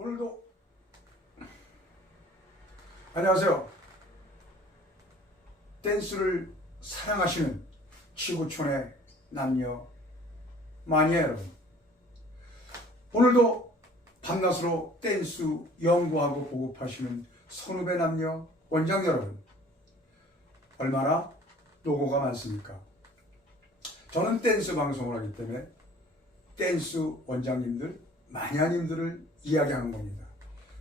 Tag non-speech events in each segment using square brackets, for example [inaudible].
오늘도 안녕하세요. 댄스를 사랑하시는 지구촌의 남녀 마니아 여러분. 오늘도 밤낮으로 댄스 연구하고 보급하시는 선후배 남녀 원장 여러분. 얼마나 노고가 많습니까? 저는 댄스 방송을 하기 때문에 댄스 원장님들, 마녀님들을 이야기하는 겁니다.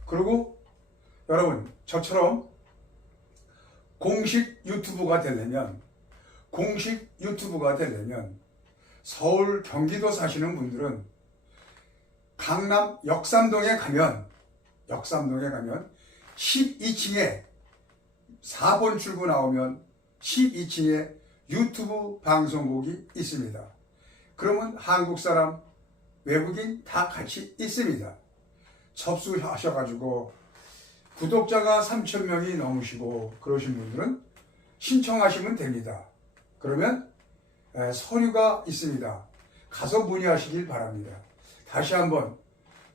그리고 여러분, 저처럼 공식 유튜브가 되려면, 공식 유튜브가 되려면, 서울, 경기도 사시는 분들은 강남 역삼동에 가면, 역삼동에 가면 12층에 4번 출구 나오면 12층에 유튜브 방송국이 있습니다. 그러면 한국 사람, 외국인 다 같이 있습니다. 접수하셔가지고 구독자가 3천 명이 넘으시고 그러신 분들은 신청하시면 됩니다. 그러면 에, 서류가 있습니다. 가서 문의하시길 바랍니다. 다시 한번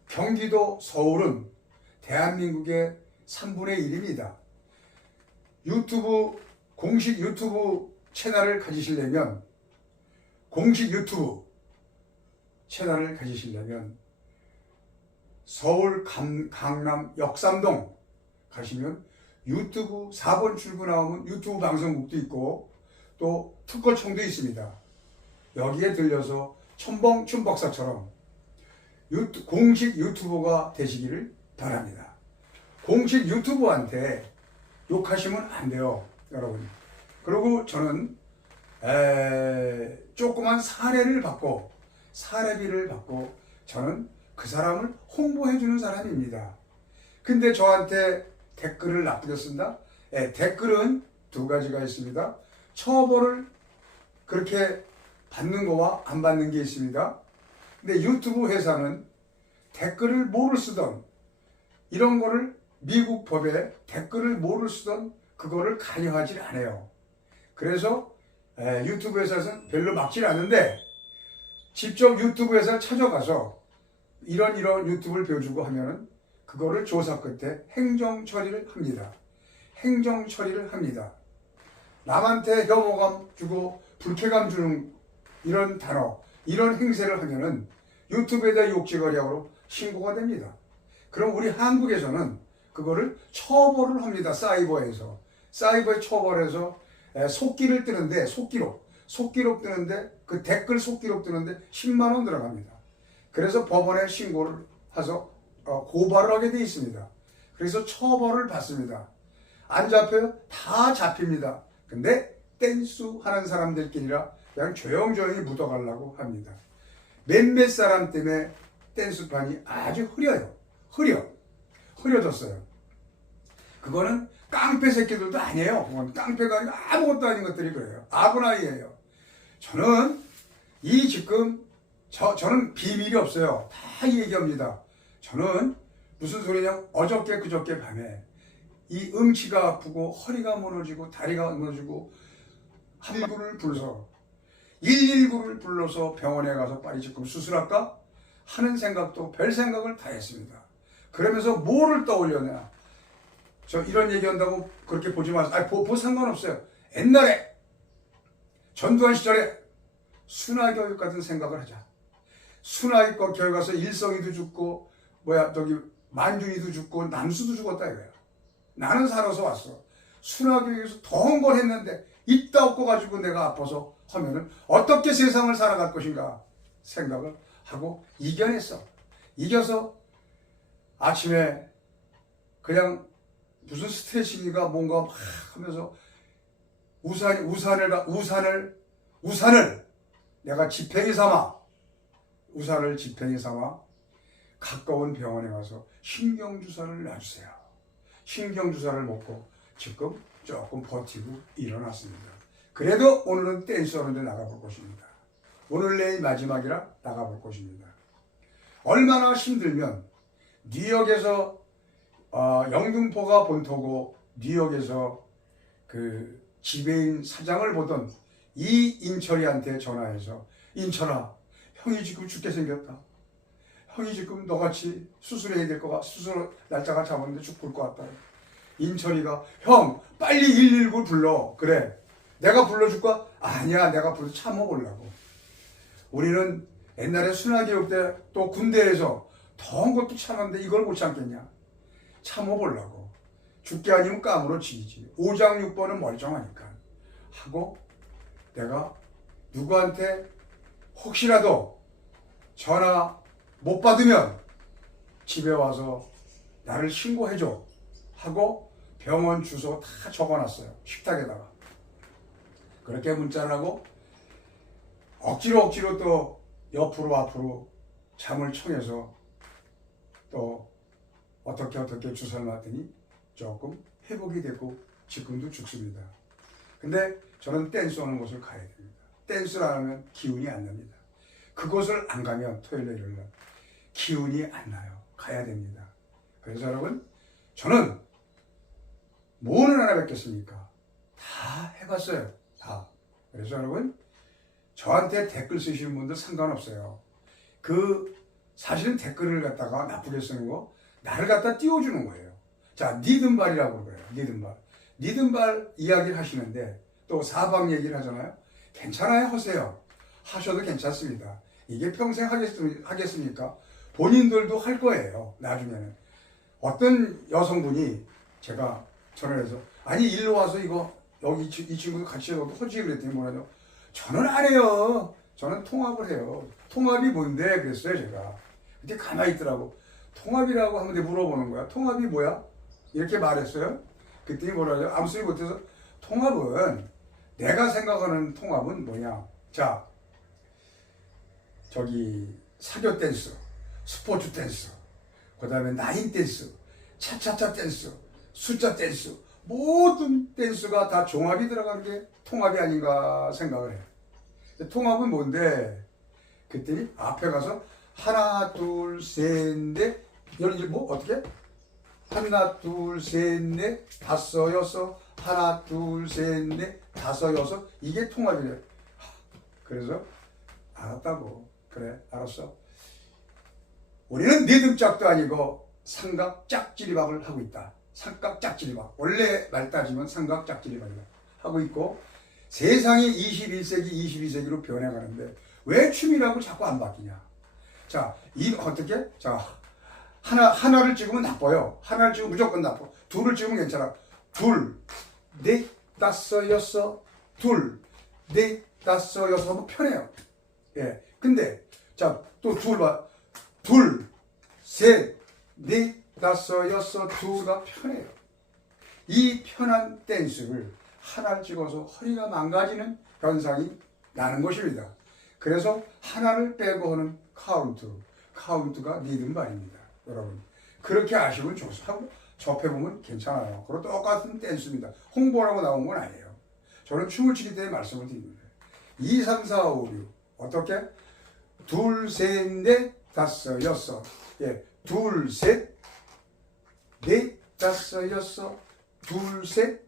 경기도 서울은 대한민국의 3분의 1입니다. 유튜브 공식 유튜브 채널을 가지시려면 공식 유튜브 채널을 가지시려면 서울 강, 강남 역삼동 가시면 유튜브 4번 출구 나오면 유튜브 방송국도 있고 또 특허청도 있습니다. 여기에 들려서 첨벙 춘박사처럼 유튜, 공식 유튜버가 되시기를 바랍니다. 공식 유튜버한테 욕하시면 안 돼요, 여러분. 그리고 저는 에, 조그만 사례를 받고 사례비를 받고 저는 그 사람을 홍보해주는 사람입니다. 근데 저한테 댓글을 나쁘게 쓴다? 예, 댓글은 두 가지가 있습니다. 처벌을 그렇게 받는 거와 안 받는 게 있습니다. 근데 유튜브 회사는 댓글을 뭐를 쓰던 이런 거를 미국 법에 댓글을 뭐를 쓰던 그거를 관여하지 않아요. 그래서 에, 유튜브 회사에서는 별로 막질 않는데 직접 유튜브 회사를 찾아가서 이런 이런 유튜브를 배워주고 하면은 그거를 조사 끝에 행정 처리를 합니다. 행정 처리를 합니다. 남한테 혐오감 주고 불쾌감 주는 이런 단어, 이런 행세를 하면은 유튜브에다 욕지거리하고 신고가 됩니다. 그럼 우리 한국에서는 그거를 처벌을 합니다. 사이버에서. 사이버에 처벌해서 에, 속기를 뜨는데, 속기록. 속기록 뜨는데, 그 댓글 속기록 뜨는데 10만원 들어갑니다. 그래서 법원에 신고를 해서 어, 고발을 하게 돼 있습니다. 그래서 처벌을 받습니다. 안 잡혀요? 다 잡힙니다. 근데 댄스 하는 사람들끼리라 그냥 조용조용히 묻어가려고 합니다. 몇몇 사람 때문에 댄스판이 아주 흐려요. 흐려. 흐려졌어요. 그거는 깡패 새끼들도 아니에요. 그건 깡패가 아니고 아무것도 아닌 것들이 그래요. 아구나이예요. 저는 이 지금 저, 저는 비밀이 없어요. 다 얘기합니다. 저는 무슨 소리냐 어저께 그저께 밤에 이 응치가 아프고 허리가 무너지고 다리가 무너지고 한부를 불러서 119를 불러서 병원에 가서 빨리 지금 수술할까 하는 생각도 별 생각을 다 했습니다. 그러면서 뭐를 떠올려냐 저 이런 얘기한다고 그렇게 보지 마세요. 아니, 보, 보 상관없어요. 옛날에 전두환 시절에 순화교육 같은 생각을 하자. 순화교육 교육 가서 일성이도 죽고 뭐야 저기 만주이도 죽고 남수도 죽었다 이거야. 나는 살아서 왔어. 순화교육에서 더한 걸 했는데 있다 없고 가지고 내가 아파서 하면은 어떻게 세상을 살아갈 것인가 생각을 하고 이겨냈어. 이겨서 아침에 그냥 무슨 스트레칭인가 뭔가 막 하면서 우산 우산을 우산을 우산을 내가 지팽이 삼아 우산을 지팽이 삼아 가까운 병원에 가서 신경 주사를 놔주세요. 신경 주사를 먹고 지금 조금 버티고 일어났습니다. 그래도 오늘은 댄스 하는데 나가볼 것입니다. 오늘 내일 마지막이라 나가볼 것입니다. 얼마나 힘들면 뉴욕에서 어, 영등포가 본토고 뉴욕에서 그 지배인 사장을 보던 이 인철이한테 전화해서 인철아 형이 지금 죽게 생겼다. 형이 지금 너같이 수술해야 될것 같아. 수술 날짜가 잡았는데 죽을 것 같다. 인철이가 형 빨리 119 불러. 그래. 내가 불러줄까? 아니야 내가 불러 참아보려고. 우리는 옛날에 순화교육 때 또 군대에서 더운 것도 참았는데 이걸 못 참겠냐? 참아보려고. 죽게 아니면 깜으로 지지. 5장 6번은 멀쩡하니까. 하고 내가 누구한테 혹시라도 전화 못 받으면 집에 와서 나를 신고해줘 하고 병원 주소 다 적어놨어요 식탁에다가. 그렇게 문자를 하고 억지로 억지로 또 옆으로 앞으로 잠을 청해서 또 어떻게 어떻게 주사를 맞더니 조금 회복이 되고 지금도 죽습니다. 근데 저는 댄스 하는 곳을 가야 됩니다 댄스를 안 하면 기운이 안 납니다 그곳을 안 가면 토요일 일요일 기운이 안 나요. 가야 됩니다. 그래서 여러분 저는 뭐는 하나 뵙겠습니까? 다 해봤어요. 다. 그래서 여러분 저한테 댓글 쓰시는 분들 상관없어요. 그 사실은 댓글을 갖다가 나쁘게 쓰는 거 나를 갖다 띄워주는 거예요. 자 니든발이라고 그래요. 니든발. 니든발 이야기를 하시는데 또 사방 얘기를 하잖아요. 괜찮아요 하세요. 하셔도 괜찮습니다. 이게 평생 하겠습, 하겠 습니까? 본인들도 할 거예요. 나중에는. 어떤 여성분이 제가 전화해서 아니 일로 와서 이거 여기 이 친구도 같이 해서 허지 그랬더니 뭐라죠? 저는 안 해요. 저는 통합을 해요. 통합이 뭔데? 그랬어요 제가. 근데 가만히 있더라고. 통합이라고 하면 내 물어보는 거야. 통합이 뭐야? 이렇게 말했어요. 그랬더니 뭐라죠? 아무 소리 못해서 통합은 내가 생각하는 통합은 뭐냐? 자, 저기 사교 댄스, 스포츠 댄스, 그 다음에 나인 댄스, 차차차 댄스, 숫자 댄스, 모든 댄스가 다 종합이 들어간 게 통합이 아닌가 생각을 해요. 통합은 뭔데? 그랬더니 앞에 가서 하나, 둘, 셋, 넷, 이제 뭐 어떻게? 하나, 둘, 셋, 넷, 다섯, 여섯, 하나, 둘, 셋, 넷, 다섯, 여섯, 이게 통합이래. 그래서 알았다고. 그래, 알았어. 우리는 리듬짝도 아니고 삼각 짝지리박을 하고 있다. 삼각 짝지리박. 원래 말 따지면 삼각 짝지리박이다. 하고 있고 세상이 21세기, 22세기로 변해가는데 왜 춤이라고 자꾸 안 바뀌냐? 자, 이 어떻게? 자, 하나 하나를 찍으면 나빠요. 하나를 찍으면 무조건 나빠. 둘을 찍으면 괜찮아. 둘, 넷, 다섯, 여섯, 둘, 넷, 다섯, 여섯 하면 편해요. 예. 근데 자, 또 둘 봐. 둘, 셋, 넷, 다섯, 여섯, 둘가 편해요. 이 편한 댄스를 하나를 찍어서 허리가 망가지는 현상이 나는 것입니다. 그래서 하나를 빼고 하는 카운트, 카운트가 리듬발입니다. 여러분. 그렇게 아시면 좋고 접해보면 괜찮아요. 그리고 똑같은 댄스입니다. 홍보라고 나온 건 아니에요. 저는 춤을 추기 때문에 말씀을 드립니다. 2, 3, 4, 5, 6. 어떻게? 둘, 셋, 넷, 다섯, 여섯. 예. 둘, 셋, 넷, 다섯, 여섯. 둘, 셋,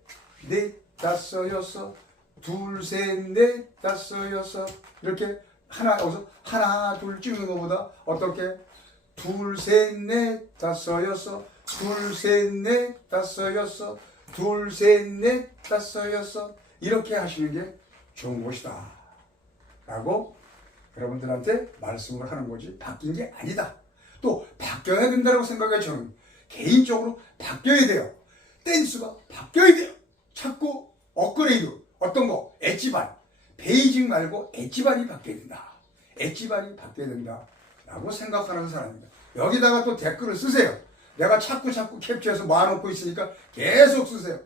넷, 다섯, 여섯. 둘, 셋, 넷, 다섯, 여섯. 이렇게 하나, 여기서 하나, 둘 찍는 것보다 어떻게? 둘, 셋, 넷, 다섯, 여섯. 둘, 셋, 넷, 다섯, 여섯. 둘, 셋, 넷, 다섯, 여섯. 이렇게 하시는 게 좋은 것이다. 라고 여러분들한테 말씀을 하는 거지 바뀐 게 아니다. 또 바뀌어야 된다고 생각해 저는 개인적으로 바뀌어야 돼요. 댄스가 바뀌어야 돼요. 자꾸 업그레이드 어떤 거 엣지반 베이징 말고 엣지반이 바뀌어야 된다. 엣지반이 바뀌어야 된다. 라고 생각하는 사람입니다. 여기다가 또 댓글을 쓰세요. 내가 자꾸 자꾸 캡처해서 모아놓고 있으니까 계속 쓰세요.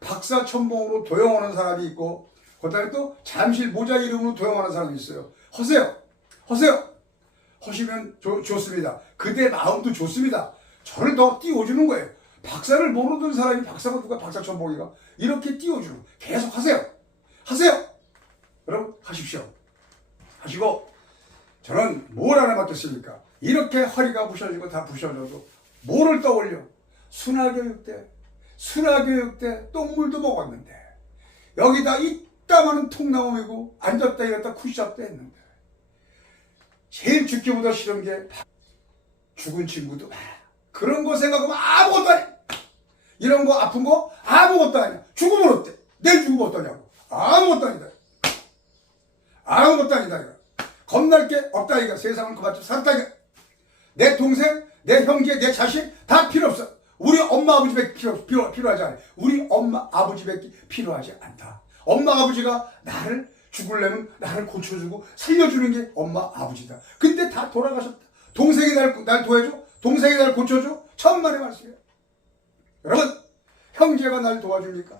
박사 천봉으로 도용하는 사람이 있고 그다음에 또 잠실 모자 이름으로 도용하는 사람이 있어요. 허세요. 허세요. 허시면 좋, 좋습니다. 그대 마음도 좋습니다. 저를 더 띄워주는 거예요. 박사를 모르는 사람이 박사가 누가 박사 천봉이가 이렇게 띄워주는. 계속 하세요. 하세요. 여러분 하십시오. 하시고 저는 뭘 하나 맡겼습니까? 이렇게 허리가 부셔지고 다 부셔져도 뭐를 떠올려? 순화교육 때, 순화교육 때 똥물도 먹었는데 여기다 이따마는 통나무이고 앉았다 일었다 쿠시잡도 했는데 제일 죽기보다 싫은 게 죽은 친구도. 그런 거 생각하면 아무것도 아니야. 이런 거 아픈 거 아무것도 아니야. 죽으면 어때? 내일 죽으면 어떠냐고. 아무것도 아니다. 아무것도 아니다. 겁날 게 없다 이거. 세상은 그만큼 살았다 이거. 내 동생, 내 형제, 내 자식 다 필요 없어. 우리 엄마 아버지밖에 필요, 필요, 필요하지 않아. 우리 엄마 아버지밖에 필요하지 않다. 엄마 아버지가 나를 죽을려면 나를 고쳐주고 살려주는 게 엄마 아버지다. 근데 다 돌아가셨다. 동생이 날, 날 도와줘? 동생이 날 고쳐줘? 천만의 말씀이에요. 여러분, 형제가 날 도와줍니까?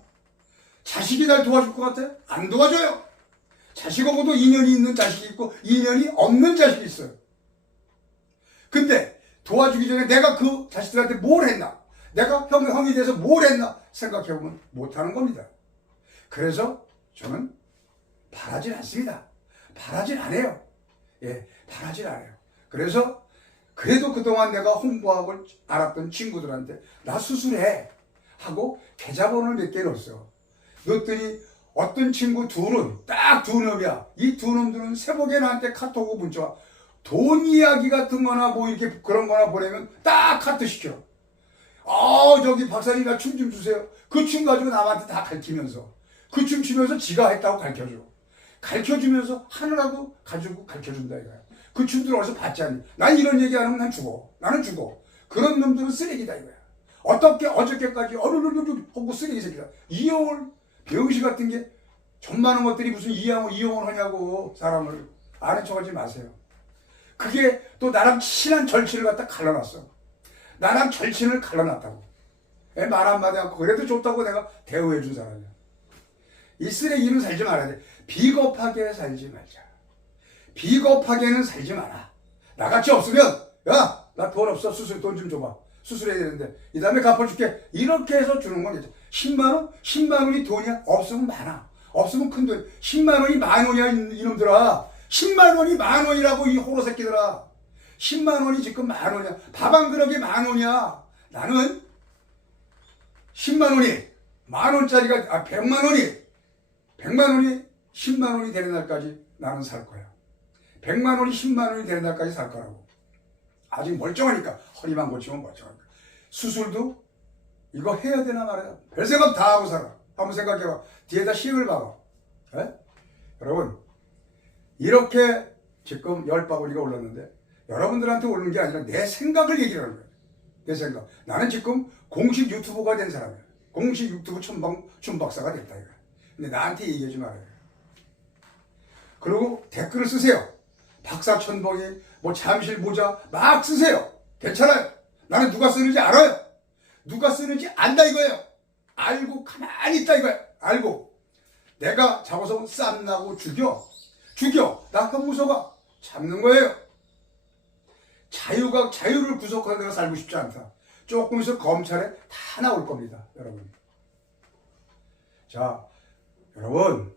자식이 날 도와줄 것 같아요? 안 도와줘요. 자식하고도 인연이 있는 자식이 있고 인연이 없는 자식이 있어요. 근데 도와주기 전에 내가 그 자식들한테 뭘 했나? 내가 형, 형이 돼서 뭘 했나? 생각해보면 못하는 겁니다. 그래서 저는 바라진 않습니다. 바라진 않아요. 예, 바라진 않아요. 그래서 그래도 그동안 내가 홍보하고 알았던 친구들한테 나 수술해 하고 계좌번호를 몇 개 넣었어. 넣었더니 어떤 친구 둘은 딱두 놈이야. 이 두 놈들은 새벽에 나한테 카톡 문자 와. 돈 이야기 같은 거나 뭐 이렇게 그런 거나 보내면 딱 카트 시켜. 어, 저기 박사님 나 춤 좀 주세요. 그 춤 가지고 남한테 다 가르치면서. 그 춤 추면서 지가 했다고 가르쳐줘. 가르쳐주면서 하느라고 가지고 가르쳐준다 이거야. 그 춤들 어디서 봤지 않니? 난 이런 얘기 안 하면 난 죽어. 나는 죽어. 그런 놈들은 쓰레기다 이거야. 어떻게 어저께까지 어르르르르 하고 쓰레기 새끼다. 이용을 병시 같은 게 전많은 것들이 무슨 이용을 이용을 하냐고 사람을 아는 척하지 마세요. 그게 또 나랑 친한 절친을 갖다 갈라놨어. 나랑 절친을 갈라놨다고. 말 한마디 하고 그래도 좋다고 내가 대우해 준 사람이야. 이 쓰레기는 살지 말아야 돼. 비겁하게 살지 말자. 비겁하게는 살지 마라. 나같이 없으면 야 나 돈 없어 수술 돈 좀 줘봐. 수술해야 되는데 이 다음에 갚아줄게. 이렇게 해서 주는 건 이제 10만 원? 10만 원이 돈이야? 없으면 많아. 없으면 큰 돈. 10만 원이 만 원이야 이- 이놈들아. 10만 원이 만 원이라고 이 호로 새끼들아. 10만 원이 지금 만 원이야. 밥 한 그릇이 만 원이야. 나는 10만 원이 만 원짜리가 아 100만 원이 100만 원이 10만 원이 되는 날까지 나는 살 거야. 100만 원이 10만 원이 되는 날까지 살 거라고. 아직 멀쩡하니까 허리만 고치면 멀쩡하니까. 수술도 이거 해야 되나 말이야. 별 생각 다 하고 살아. 한번 생각해봐. 뒤에다 시험을 봐봐. 에? 여러분 이렇게 지금 열 바구니가 올랐는데 여러분들한테 오르는 게 아니라 내 생각을 얘기하는 거예요. 내 생각. 나는 지금 공식 유튜버가 된 사람이야. 공식 유튜브 춘박, 춘박사가 됐다 이거. 근데 나한테 얘기하지 말아요. 그리고 댓글을 쓰세요. 박사천봉이 뭐 잠실 모자 막 쓰세요. 괜찮아요. 나는 누가 쓰는지 알아요. 누가 쓰는지 안다 이거예요. 알고 가만히 있다 이거야. 알고 내가 잡아서 쌈나고 죽여. 죽여. 나 형무소가 잡는 거예요. 자유가 자유를 구속하는 데가 살고 싶지 않다. 조금 있어 검찰에 다 나올 겁니다, 여러분. 자, 여러분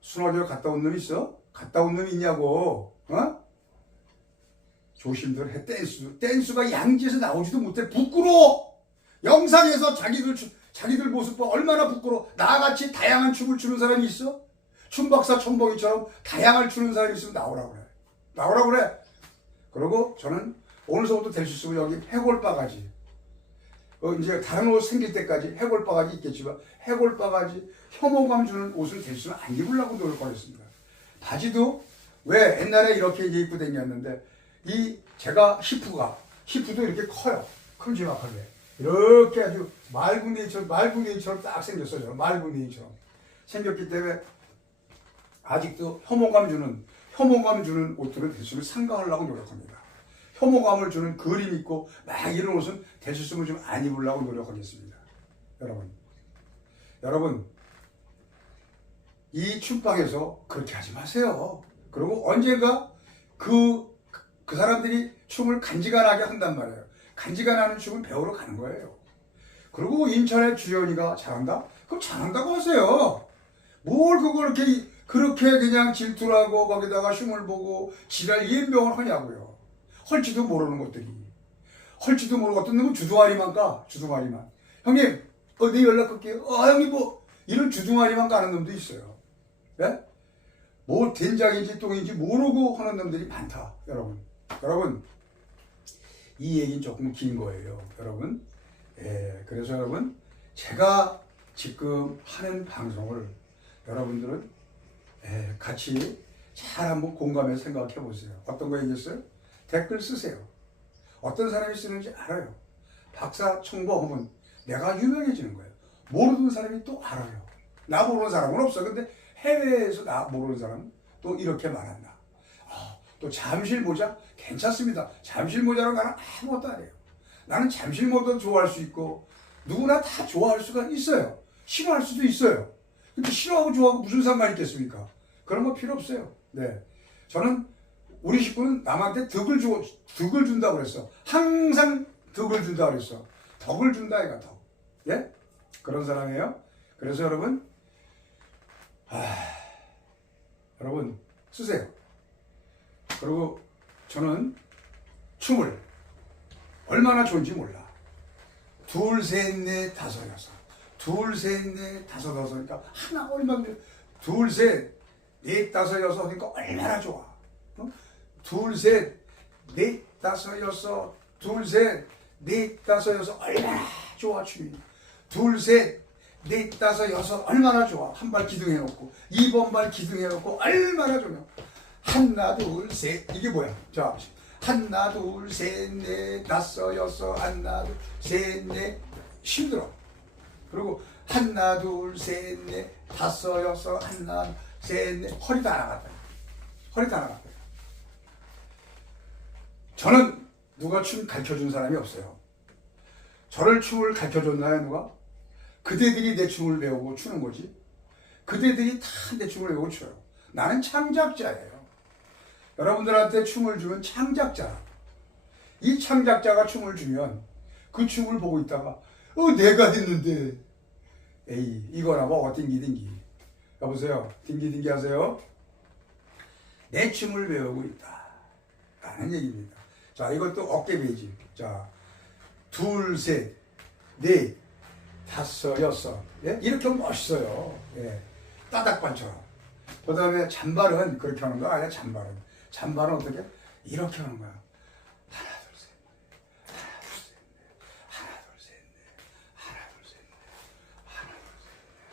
순화교 갔다 온 놈 있어? 갔다 온 놈 있냐고? 어? 조심들 해 댄스. 댄스가 양지에서 나오지도 못해 부끄러워. 영상에서 자기들 추- 자기들 모습 봐 얼마나 부끄러워. 나같이 다양한 춤을 추는 사람이 있어? 춤박사 천복이처럼 다양한 추는 사람이 있으면 나오라고 그래. 나오라고 그래. 그리고 저는 오늘서부터 될 수 있으면 여기 해골바가지. 어, 이제 다른 옷 생길 때까지 해골바가지 있겠지만 해골바가지 혐오감 주는 옷을 될 수는 안 입으려고 노력하겠습니다. 바지도 왜 옛날에 이렇게 입고 다녔는데 이 제가 히프가 히프도 이렇게 커요. 큼지막하게 이렇게 아주 말궁뎅이처럼 말궁뎅이처럼 딱 생겼어요. 말궁뎅이처럼 생겼기 때문에 아직도 혐오감 주는 혐오감 주는 옷들은 대수를 상가하려고 노력합니다. 혐오감을 주는 그림 있고 막 이런 옷은 대수 있으면 좀 안 입으려고 노력하겠습니다. 여러분, 여러분 이 춤방에서 그렇게 하지 마세요. 그리고 언젠가 그, 그 사람들이 춤을 간지간하게 한단 말이에요. 간지간하는 춤을 배우러 가는 거예요. 그리고 인천의 주연이가 잘한다? 그럼 잘한다고 하세요. 뭘 그걸 이렇게, 그렇게 그냥 질투를 하고 거기다가 춤을 보고 지랄 이인병을 하냐고요. 헐지도 모르는 것들이. 헐지도 모르고 어떤 놈은 주둥아리만 까, 주둥아리만. 형님, 어, 내 연락 할게요. 어, 형님 뭐, 이런 주둥아리만 까는 놈도 있어요. 예? 뭐 된장인지 똥인지 모르고 하는 놈들이 많다, 여러분. 여러분, 이 얘기는 조금 긴 거예요, 여러분. 예, 그래서 여러분, 제가 지금 하는 방송을 여러분들은 예, 같이 잘 한번 공감해서 생각해 보세요. 어떤 거 얘기했어요? 댓글 쓰세요. 어떤 사람이 쓰는지 알아요. 박사 청구하면 내가 유명해지는 거예요. 모르는 사람이 또 알아요. 나 모르는 사람은 없어. 근데 해외에서 나 모르는 사람은 또 이렇게 말한다. 아, 또 잠실 모자 괜찮습니다. 잠실 모자랑 나는 아무것도 안 해요. 나는 잠실 모자도 좋아할 수 있고 누구나 다 좋아할 수가 있어요. 싫어할 수도 있어요. 근데 싫어하고 좋아하고 무슨 상관이 있겠습니까? 그런 거 필요 없어요. 네. 저는 우리 식구는 남한테 덕을 주, 덕을 준다고 그랬어. 항상 덕을 준다고 그랬어. 덕을 준다, 이가 덕. 예? 그런 사람이에요. 그래서 여러분, 아, 여러분, 쓰세요. 그리고 저는 춤을 얼마나 좋은지 몰라. 둘, 셋, 넷, 다섯, 여섯. 둘, 셋, 넷, 다섯, 여섯. 그러니까 하나 얼마나, 둘, 셋, 넷, 다섯, 여섯. 그러니까 얼마나 좋아. 어? 둘, 셋, 넷, 다섯, 여섯. 둘, 셋, 넷, 다섯, 여섯. 얼마나 좋아, 춤이. 둘, 셋, 넷, 다섯, 여섯. 얼마나 좋아. 한 발 기둥해 놓고, 이번 발 기둥해 놓고, 얼마나 좋냐. 하나, 둘, 셋. 이게 뭐야? 자, 하나, 둘, 셋, 넷, 다섯, 여섯. 하나, 둘, 셋, 넷. 힘들어. 그리고 하나, 둘, 셋, 넷, 다섯, 여섯. 하나, 셋, 넷. 허리 다 나갔다. 허리 다 나갔다. 저는 누가 춤 가르쳐 준 사람이 없어요. 저를 춤을 가르쳐 줬나요, 누가? 그대들이 내 춤을 배우고 추는 거지. 그대들이 다 내 춤을 배우고 춰요. 나는 창작자예요. 여러분들한테 춤을 주는 창작자. 이 창작자가 춤을 주면 그 춤을 보고 있다가 어 내가 했는데. 에이 이거나 뭐 띵기띵기. 여보세요? 띵기띵기 하세요? 내 춤을 배우고 있다. 라는 얘기입니다. 자 이것도 어깨 베이지. 자둘셋넷 다섯 여섯. 예? 이렇게 멋있어요. 예. 따닥반처럼. 그 다음에 잔발은 그렇게 하는 거 아니야 잔발은 잔발은 어떻게 이렇게 하는 거야 하나 둘셋 하나 둘 셋 넷 하나 둘 셋 넷 하나 둘 셋 넷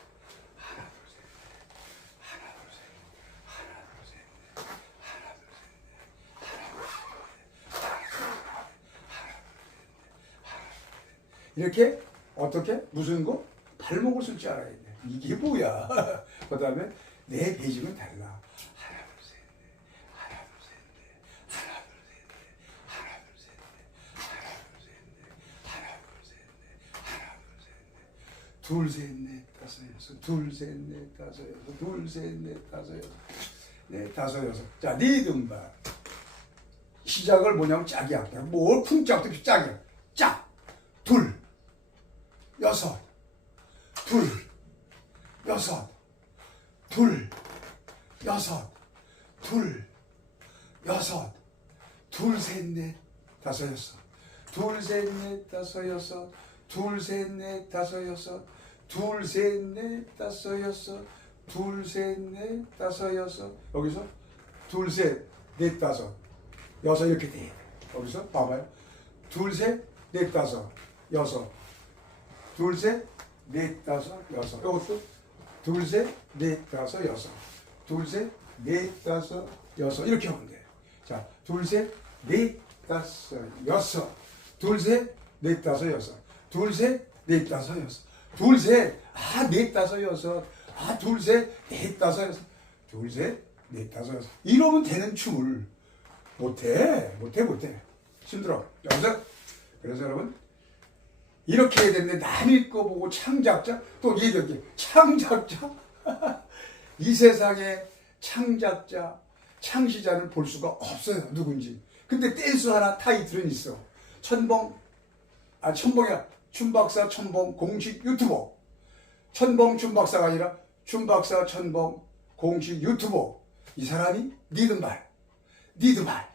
하나 둘 셋 넷 하나 둘 셋 넷 하나 둘 셋 넷 하나 둘 셋 넷 하나 둘 셋 넷 하나 둘 셋 넷 하나 둘 셋 넷 이렇게 어떻게 무슨 거 발목을 쓸 줄 알아야 돼 이게 뭐야 그 다음에 내 배직은 달라 하나 둘 셋 넷 하나 둘 셋 넷 하나 둘 셋 넷 하나 둘 셋 넷 하나 둘 셋 넷 하나 둘 셋넷 하나 둘셋 넷 다섯 여섯. 둘 셋 넷 다섯 여섯. 네 다섯 여섯. 자 리듬 바 시작을 뭐냐면 짝이야. 뭘 풍짝도 짝이야. 짝 둘. 여섯. 둘. 여섯. 둘. 여섯. 둘. 여섯. 둘 셋 넷 다섯 여섯. 둘 셋 넷 다섯 여섯. 둘 셋 넷 다섯 여섯 둘 셋 넷 다섯 여섯 둘 셋 넷 다섯 여섯 여기서 둘 셋 넷 다섯 여섯 이렇게 돼 여기서 봐봐요 둘 셋 넷 다섯 여섯 둘 셋 넷 다섯 여섯 이것도 둘 셋 넷 다섯 여섯 둘 셋 넷 다섯 여섯 이렇게 하면 돼. 자, 둘 셋 넷 다섯 여섯 둘 셋 넷 다섯 여섯 둘 셋 넷 다섯 여섯 둘 셋. 아 넷 다섯 여섯. 아 둘 셋. 넷 다섯 여섯. 둘 셋. 넷 다섯 여섯. 이러면 되는 춤을 못해. 못해 못해. 힘들어. 여기서 그래서 여러분 이렇게 해야 되는데 남이 거 보고 창작자. 또 얘기할게 창작자. [laughs] 이 세상에 창작자. 창시자를 볼 수가 없어요 누군지. 근데 댄스 하나 타이틀은 있어. 천봉. 아 천봉이야 춤박사 천봉 공식 유튜버 천봉 춤박사가 아니라 춤박사 천봉 공식 유튜버 이 사람이 니든발 니드발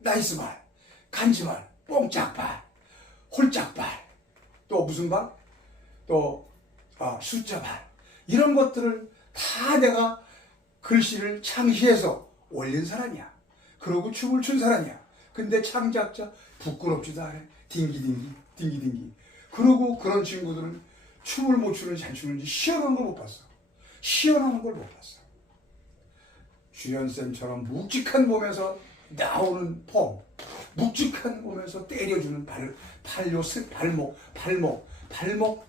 나이스발 간지발 뽕짝발 홀짝발 또 무슨 발? 또 아, 숫자발 이런 것들을 다 내가 글씨를 창시해서 올린 사람이야. 그러고 춤을 춘 사람이야. 근데 창작자 부끄럽지도 않아. 딩기딩기, 딩기딩기. 그러고 그런 친구들은 춤을 못 추는지 잘 추는지 시원한 걸 못 봤어. 시원한 걸 못 봤어. 주연쌤처럼 묵직한 몸에서 나오는 폼, 묵직한 몸에서 때려주는 발, 스- 발목, 발목, 발목,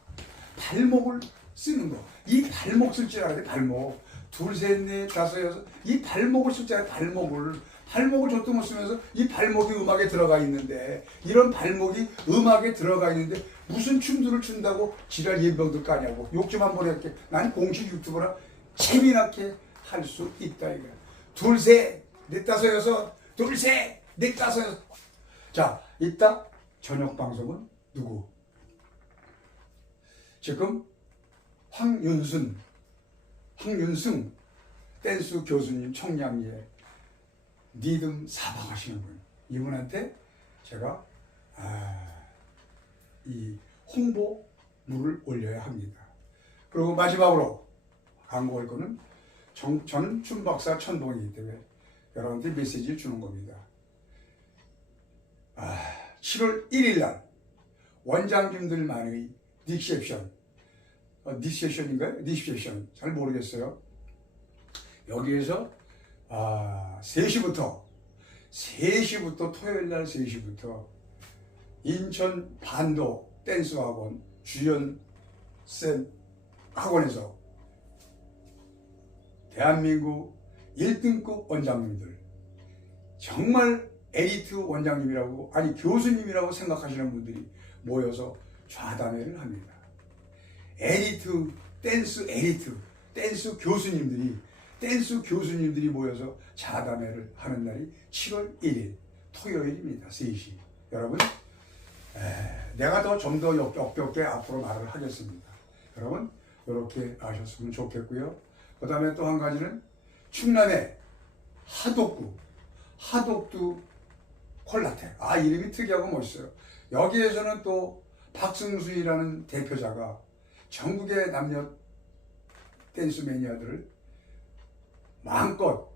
발목을 쓰는 거. 이 발목 쓸 줄 알아야 돼, 발목. 둘, 셋, 넷, 다섯, 여섯. 이 발목을 쓸 줄 알아야 돼, 발목을. 발목을 못 쓰면서 이 발목이 음악에 들어가 있는데, 이런 발목이 음악에 들어가 있는데, 무슨 춤들을 춘다고 지랄 예병들 까냐고. 욕 좀 한번 할게. 난 공식 유튜버라 재미나게 할 수 있다, 이거야. 둘, 셋, 넷, 다섯, 여섯. 둘, 셋, 넷, 다섯, 여섯. 자, 이따 저녁 방송은 누구? 지금 황윤순, 황윤승 댄스 교수님 청량리에 리듬 사방하시는 분 이분한테 제가 아, 이 홍보물을 올려야 합니다. 그리고 마지막으로 광고할 거는 정, 저는 춤박사 천봉이기 때문에 여러분한테 메시지를 주는 겁니다. 아, 7월 1일 날 원장님들만의 닉셉션 어, 닉셉션인가요? 닉셉션 잘 모르겠어요. 여기에서 아, 3시부터 3시부터 토요일 날 3시부터 인천 반도 댄스 학원 주연 쌤 학원에서 대한민국 1등급 원장님들 정말 에리트 원장님이라고 아니 교수님이라고 생각하시는 분들이 모여서 좌담회를 합니다. 에리트 댄스 에리트 댄스 교수님들이 댄스 교수님들이 모여서 자담회를 하는 날이 7월 1일 토요일입니다. 3시. 여러분 에, 내가 더 좀 더 역겹게 앞으로 말을 하겠습니다. 여러분 이렇게 아셨으면 좋겠고요. 그 다음에 또 한 가지는 충남의 하독구 하독두 콜라텍 아 이름이 특이하고 멋있어요. 여기에서는 또 박승수이라는 대표자가 전국의 남녀 댄스 매니아들을 마음껏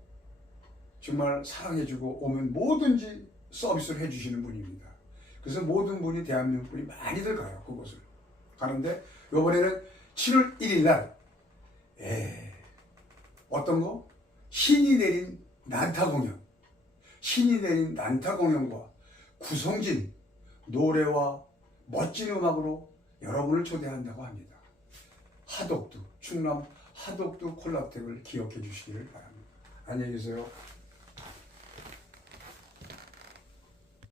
정말 사랑해주고 오면 뭐든지 서비스를 해주시는 분입니다. 그래서 모든 분이 대한민국 분이 많이들 가요 그곳을 가는데 이번에는 7월 1일 날 에, 어떤 거 신이 내린 난타 공연 신이 내린 난타 공연과 구성진 노래와 멋진 음악으로 여러분을 초대한다고 합니다. 하독두 충남 하독두 콜라텍을 기억해 주시기를 바랍니다. 안녕히 계세요.